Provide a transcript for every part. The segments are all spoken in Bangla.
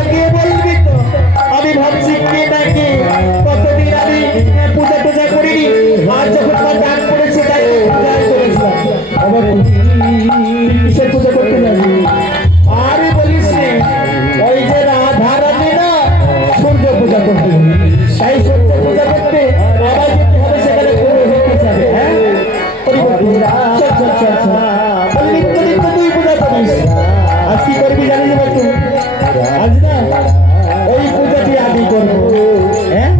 আগে বলবি তো আমি ভাবছি কে নাকি কতদিন আমি পূজা টুজা করিনি আর যখন আমার দান করেছে তাই দান করেছিলাম আবার কিসের পূজা করতে যাবি আরে বলিস ওই যে রাধা রানী না সূর্য পূজা করতে তাই সূর্য পূজা করতে আবার যেতে হবে সেখানে করে হতে যাবে হ্যাঁ তুই পূজা করিস আজ কি করবি জানিস বাচ্চু আজ না ওই পূজাটি আমি করবো হ্যাঁ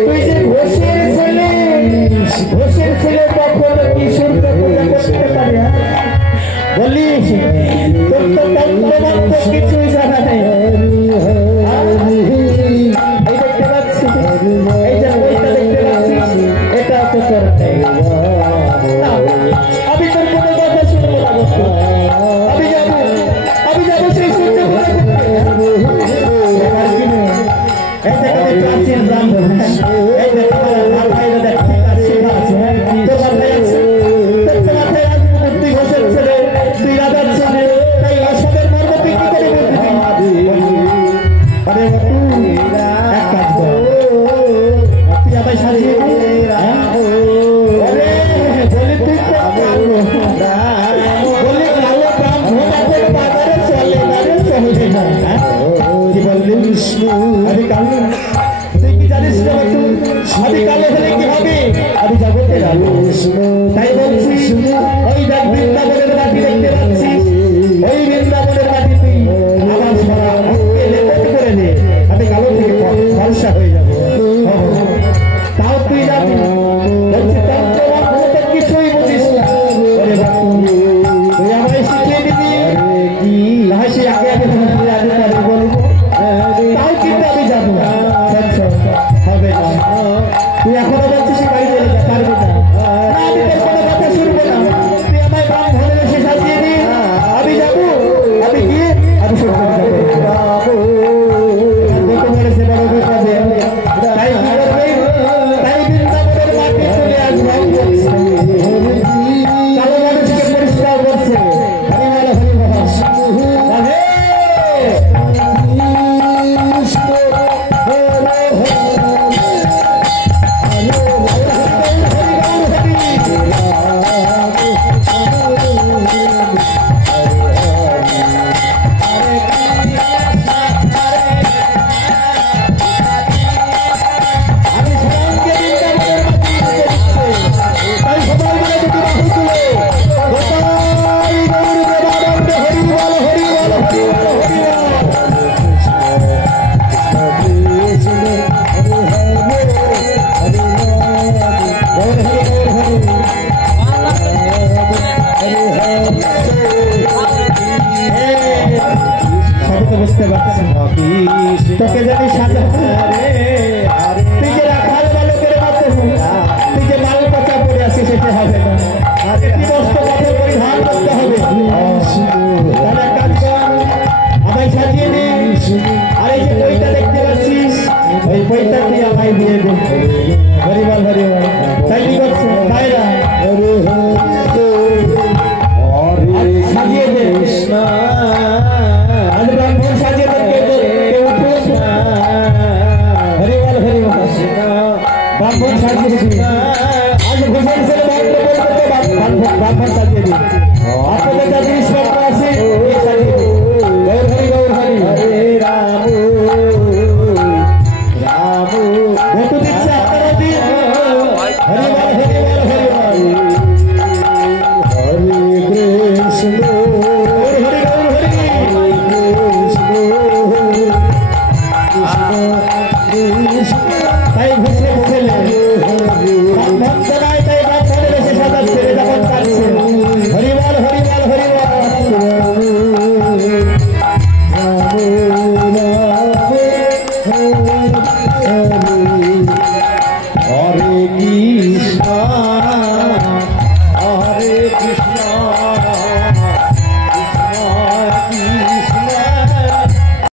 তুই যে ঘোষের ছেলে কখনো কি সূর্য পূজা করতে পারে বলিস তোর তো তন্ত্রমন্ত্র কিছুই জানা নেই এই দেখতে পাচ্ছিস এই যে ওইটা দেখতে পাচ্ছিস এটা তো তোর আমি তোর কোনো কথা শুনবো না আমি যাবো সেই সূর্য পূজা করতে এই দেখতে প্রাচীন ব্রাহ্মণ এই দেখতে মাথায় দেখতে শেখা আছে তোর মাথায় আছে তোর মাথায় আছে তুই ঘোষের ছেলে তুই রাজার ছেলে তাই অসমের মর্ম তুই কি করে বলবি আরে এক কাজ কর তুই আমায় সাজিয়ে বলি তুই বলি কালো ব্রাহ্মণ এখন বাজারে চলে বাজারে সহজে না কি বললি আমি কালো তুই কি জানিস না আমি কালো হলে কি হবে আমি জগতে রাখবো তাই বলছি ওই দেখ বৃন্দাবনের মাটি দেখতে পাচ্ছিস ওই বৃন্দাবনের মাটি তুই আমার সরা করে নে আমি কালো থেকে ফর্সা হয়ে যাবো তাও তুই যাবি বলছি তন্ত্র কিছুই বুঝিস না তুই আমায় শিখিয়ে দিবি না সে আগে আগে বলবো তাও কিন্তু আমি যাবো হবে না তুই এখনো বলছিস বাড়ি চলে যা পারবি না আমি তোর কোনো কথা শুনবো না তুই আমায় ব্রাহ্মণের এসে সাজিয়ে দি আমি যাবো আমি গিয়ে আমি সত্যি যাবো বলেছে বড় বিপদে তাই কি করবে তাই বৃন্দাবনের মাটি চলে আসবে কালো মানুষকে পরিষ্কার করছে হরি বল হরি বুঝতে পারছি তোকে যদি সাজা